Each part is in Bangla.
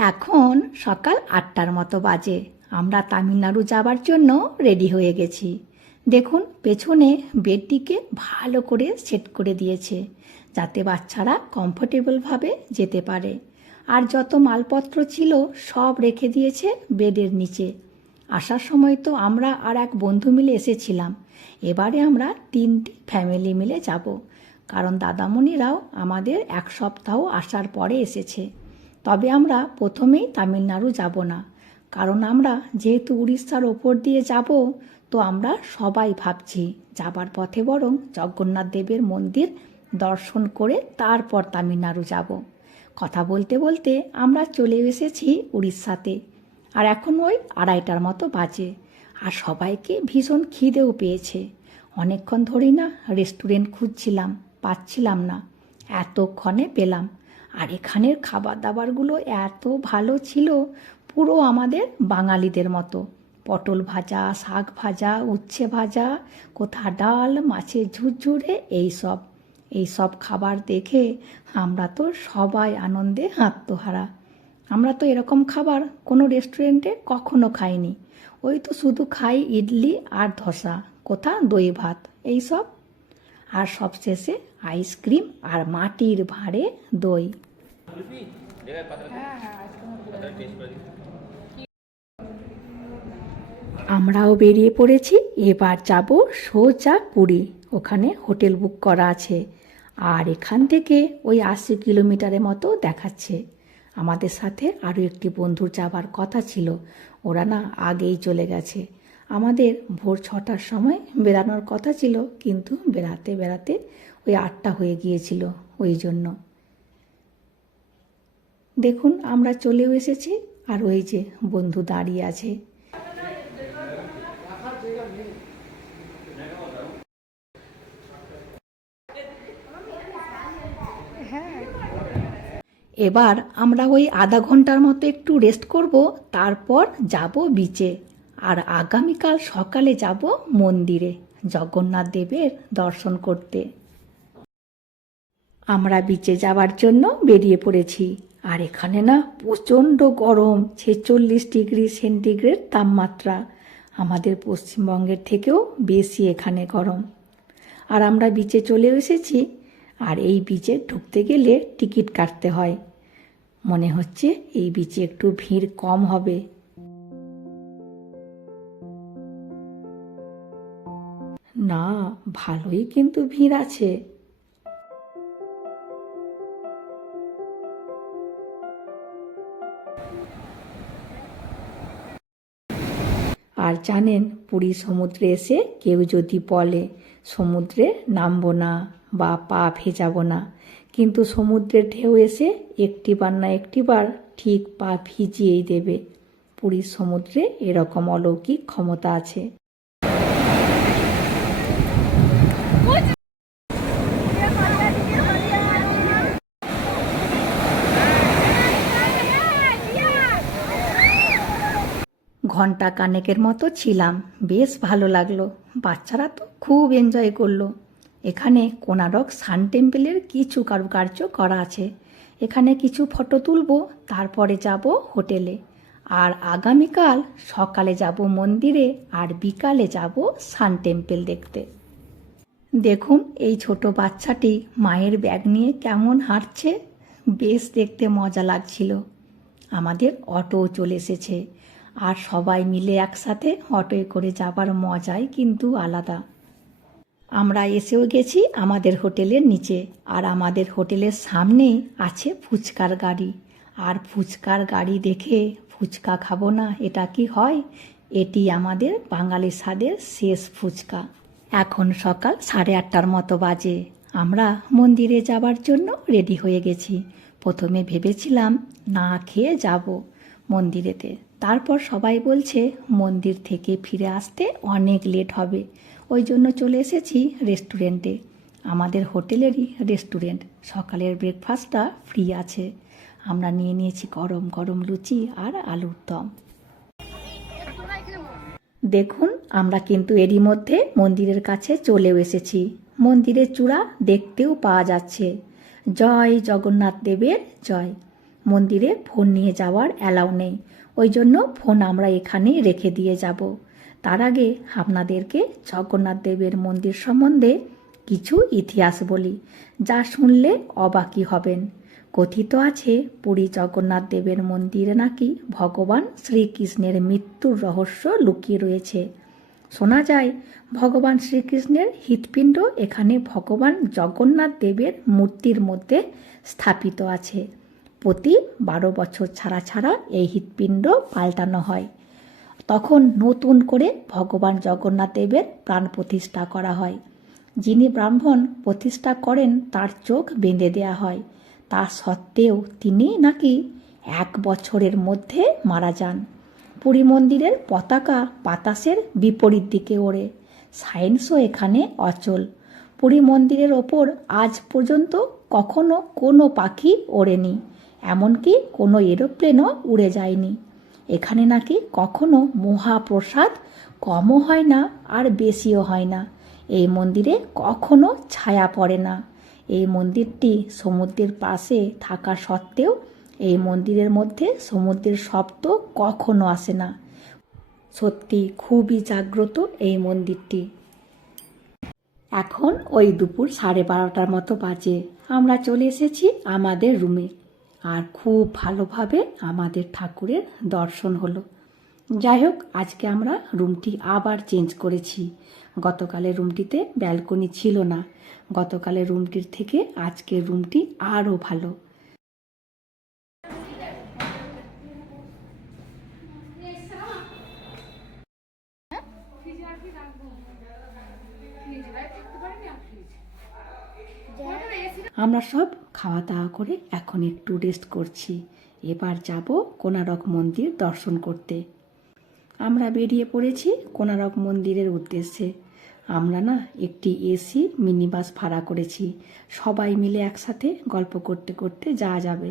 এখন সকাল আটটার মতো বাজে। আমরা তামিলনাড়ু যাবার জন্য রেডি হয়ে গেছি। দেখুন, পেছনে বেডটিকে ভালো করে সেট করে দিয়েছে, যাতে বাচ্চারা কমফোর্টেবলভাবে যেতে পারে। আর যত মালপত্র ছিল, সব রেখে দিয়েছে বেডের নিচে। আসার সময় তো আমরা আর এক বন্ধু মিলে এসেছিলাম। এবারে আমরা তিনটি ফ্যামিলি মিলে যাব। কারণ দাদামণিরাও আমাদের এক সপ্তাহ আসার পরে এসেছে। তবে আমরা প্রথমেই তামিলনাড়ু যাব না। কারণ আমরা যেহেতু উড়িষ্যার ওপর দিয়ে যাব, তো আমরা সবাই ভাবছি যাবার পথে বরং জগন্নাথ দেবের মন্দির দর্শন করে তারপর তামিলনাড়ু যাব। কথা বলতে বলতে আমরা চলে এসেছি উড়িষ্যাতে। আর এখন ওই আড়াইটার মতো বাজে। আর সবাইকে ভীষণ খিদেও পেয়েছে। অনেকক্ষণ ধরেই না রেস্টুরেন্ট খুঁজছিলাম, পাচ্ছিলাম না। এতক্ষণে পেলাম। আর এখানের খাবার দাবারগুলো এত ভালো ছিল, পুরো আমাদের বাঙালিদের মতো। পটল ভাজা, শাক ভাজা, উচ্ছে ভাজা কোথা ডাল, মাছের ঝুরঝুরে, এইসব। এই সব খাবার দেখে আমরা তো সবাই আনন্দে আত্মহারা। আমরা তো এরকম খাবার কোনো রেস্টুরেন্টে কখনো খাইনি। ওই তো শুধু খাই ইডলি আর ধোসা, কোথা দই ভাত, এইসব। আর সবশেষে আইসক্রিম আর মাটির ভাঁড়ে দই। আমরাও বেরিয়ে পড়েছি, এবার যাব সোজা পুরী। ওখানে হোটেল বুক করা আছে। আর এখান থেকে ওই আশি কিলোমিটারের মতো দেখাচ্ছে। আমাদের সাথে আরও একটি বন্ধুর যাবার কথা ছিল। ওরা না আগেই চলে গেছে। আমাদের ভোর ছটার সময় বেরানোর কথা ছিল, কিন্তু বেড়াতে বেড়াতে ওই আটটা হয়ে গিয়েছিল ওই জন্য। দেখুন, আমরা চলেও এসেছি আর ওই যে বন্ধু দাঁড়িয়ে আছে। এবার আমরা ওই আধা ঘণ্টার মতো একটু রেস্ট করব, তারপর যাব বিচে আর আগামীকাল সকালে যাব মন্দিরে, জগন্নাথ দেবের দর্শন করতে। আমরা বিচে যাওয়ার জন্য বেরিয়ে পড়েছি। আর এখানে না প্রচণ্ড গরম, ছেচল্লিশ ডিগ্রি সেন্টিগ্রেড তাপমাত্রা। আমাদের পশ্চিমবঙ্গের থেকেও বেশি এখানে গরম। আর আমরা বিচে চলে এসেছি। আর এই বিচে ঢুকতে গেলে টিকিট কাটতে হয়। মনে হচ্ছে এই বিচে একটু ভিড় কম হবে। না, ভালোই কিন্তু ভিড় আছে। আর জানেন, পুরী সমুদ্রে এসে কেউ যদি বলে, সমুদ্রে নামবো না বা পা ভেজাব না। কিন্তু সমুদ্রের ঢেউ এসে একটিবার না একটিবার ঠিক পা ভিজিয়েই দেবে। পুরীর সমুদ্রে এরকম অলৌকিক ক্ষমতা আছে। ঘণ্টা কানেকের মতো ছিলাম। বেশ ভালো লাগল। বাচ্চারা তো খুব এনজয় করল। এখানে কোনারক সান টেম্পলের কিছু কারুকার্য করা আছে। এখানে কিছু ফটো তুলবো, তারপরে যাব হোটেলে। আর আগামীকাল সকালে যাব মন্দিরে, আর বিকালে যাব সান টেম্পল দেখতে। দেখুন, এই ছোট বাচ্চাটি মায়ের ব্যাগ নিয়ে কেমন হাঁটছে। বেশ দেখতে মজা লাগছিল। আমাদের অটো চলে এসেছে। আর সবাই মিলে একসাথে অটোয় করে যাবার মজাই কিন্তু আলাদা। আমরা এসেও গেছি আমাদের হোটেলের নিচে আর আমাদের হোটেলের সামনেই আছে ফুচকার গাড়ি। আর ফুচকার গাড়ি দেখে ফুচকা খাব না, এটা কি হয়? এটি আমাদের বাঙালি স্বাদের শেষ ফুচকা। এখন সকাল সাড়ে আটটার মতো বাজে। আমরা মন্দিরে যাবার জন্য রেডি হয়ে গেছি। প্রথমে ভেবেছিলাম না খেয়ে যাব মন্দিরেতে। তারপর সবাই বলছে, মন্দির থেকে ফিরে আসতে অনেক লেট হবে। ওই জন্য চলে এসেছি রেস্টুরেন্টে আমাদের হোটেলেরই রেস্টুরেন্ট সকালের ব্রেকফাস্টটা ফ্রি আছে। আমরা নিয়ে নিয়েছি গরম গরম লুচি আর আলুর দম। দেখুন, আমরা কিন্তু এরই মধ্যে মন্দিরের কাছে চলেও এসেছি। মন্দিরের চূড়া দেখতেও পাওয়া যাচ্ছে। জয় জগন্নাথ দেবের জয়। মন্দিরে ফোন নিয়ে যাওয়ার অ্যালাউ নেই। ওই জন্য ফোন আমরা এখানেই রেখে দিয়ে যাব। তার আগে আপনাদেরকে জগন্নাথ দেবের মন্দির সম্বন্ধে কিছু ইতিহাস বলি, যা শুনলে অবাকই হবেন। কথিত আছে, পুরী জগন্নাথ দেবের মন্দিরে নাকি ভগবান শ্রীকৃষ্ণের মৃত্যুর রহস্য লুকিয়ে রয়েছে। শোনা যায়, ভগবান শ্রীকৃষ্ণের হৃৎপিণ্ড এখানে ভগবান জগন্নাথ দেবের মূর্তির মধ্যে স্থাপিত আছে। প্রতি বারো বছর ছাড়া ছাড়া এই হৃৎপিণ্ড পাল্টানো হয়। তখন নতুন করে ভগবান জগন্নাথ দেবের প্রাণ প্রতিষ্ঠা করা হয়। যিনি ব্রাহ্মণ প্রতিষ্ঠা করেন, তার চোখ বেঁধে দেয়া হয়। তা সত্ত্বেও তিনি নাকি এক বছরের মধ্যে মারা যান। পুরী মন্দিরের পতাকা বাতাসের বিপরীত দিকে ওড়ে। সায়েন্সও এখানে অচল। পুরী মন্দিরের ওপর আজ পর্যন্ত কখনো কোনো পাখি ওড়েনি। এমনকি কোনো এরোপ্লেনও উড়ে যায়নি। এখানে নাকি কখনো মহাপ্রসাদ কমও হয় না আর বেশিও হয় না। এই মন্দিরে কখনো ছায়া পড়ে না। এই মন্দিরটি সমুদ্রের পাশে থাকা সত্ত্বেও এই মন্দিরের মধ্যে সমুদ্রের শব্দ কখনো আসে না। সত্যি খুবই জাগ্রত এই মন্দিরটি। এখন ওই দুপুর সাড়ে বারোটার মতো বাজে। আমরা চলে এসেছি আমাদের রুমে। আর খুব ভালোভাবে আমাদের ঠাকুরের দর্শন হলো। যাই হোক আজকে আমরা রুমটি আবার চেঞ্জ করেছি। গতকালের রুমটিতে ব্যালকনি ছিল না। গতকালের রুমটির থেকে আজকের রুমটি আরও ভালো। আমরা সব খাওয়া দাওয়া করে এখন একটু রেস্ট করছি। এবার যাব কোনারক মন্দির দর্শন করতে। আমরা বেরিয়ে পড়েছি কোনারক মন্দিরের উদ্দেশ্যে। আমরা না একটি এসি মিনি বাস ভাড়া করেছি। সবাই মিলে একসাথে গল্প করতে করতে যাওয়া যাবে।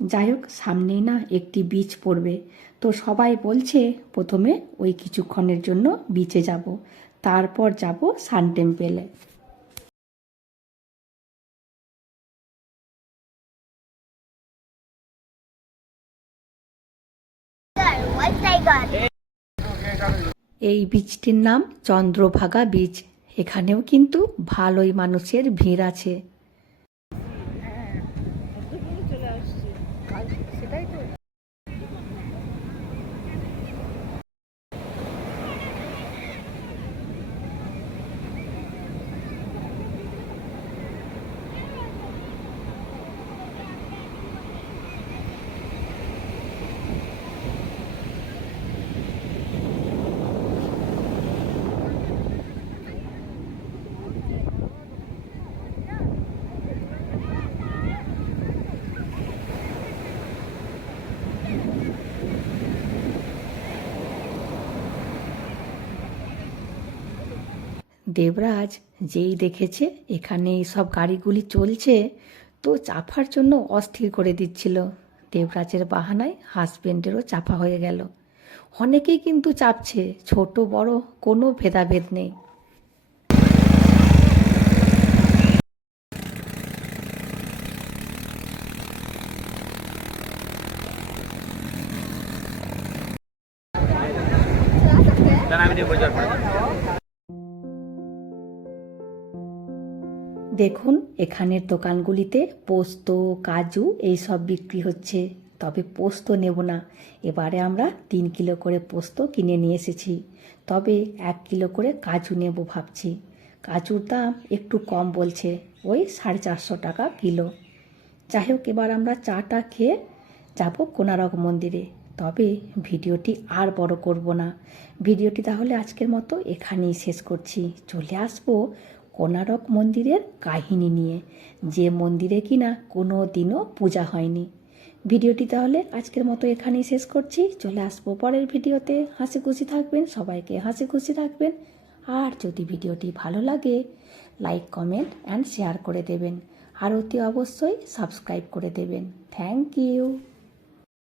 যাই হোক, সামনেই না একটি বীচ পড়বে। তো সবাই বলছে, প্রথমে ওই কিছুক্ষণের জন্য বিচে যাব। তারপর যাব সান টেম্পেলে এই বীচটির নাম চন্দ্রভাগা বীচ এখানেও কিন্তু ভালোই মানুষের ভিড় আছে। দেবরাজ যেই দেখেছে, এখানে সব গাড়িগুলি চলছে, তো চাফার জন্য অস্থির করে দিচ্ছিল। দেবরাজের বাহানায় হাজবেন্ডেরও চাপা হয়ে গেল। অনেকেই কিন্তু চাপছে, ছোট, বড়, কোনো ভেদাভেদ নেই। দেখুন, এখানের দোকানগুলিতে পোস্ত, কাজু এই সব বিক্রি হচ্ছে। তবে পোস্ত নেব না। এবারে আমরা তিন কিলো করে পোস্ত কিনে নিয়ে এসেছি। তবে এক কিলো করে কাজু নেব ভাবছি। কাজুর দাম একটু কম বলছে, ওই সাড়ে চারশো টাকা কিলো। যাই হোক, এবার আমরা চাটা খেয়ে যাব কোনারক মন্দিরে। তবে ভিডিওটি আর বড় করব না। ভিডিওটি তাহলে আজকের মতো এখানেই শেষ করছি। চলে আসব কোনারক মন্দিরের কাহিনী নিয়ে। যে মন্দিরে কিনা কোনো দিনও পূজা হয়নি। ভিডিওটি তাহলে আজকের মতো এখানেই শেষ করছি। চলে আসব পরের ভিডিওতে। হাসি খুশি থাকবেন, সবাইকে হাসি খুশি রাখবেন। আর যদি ভিডিওটি ভালো লাগে, লাইক, কমেন্ট অ্যান্ড শেয়ার করে দেবেন। আর অতি অবশ্যই সাবস্ক্রাইব করে দেবেন। Thank you.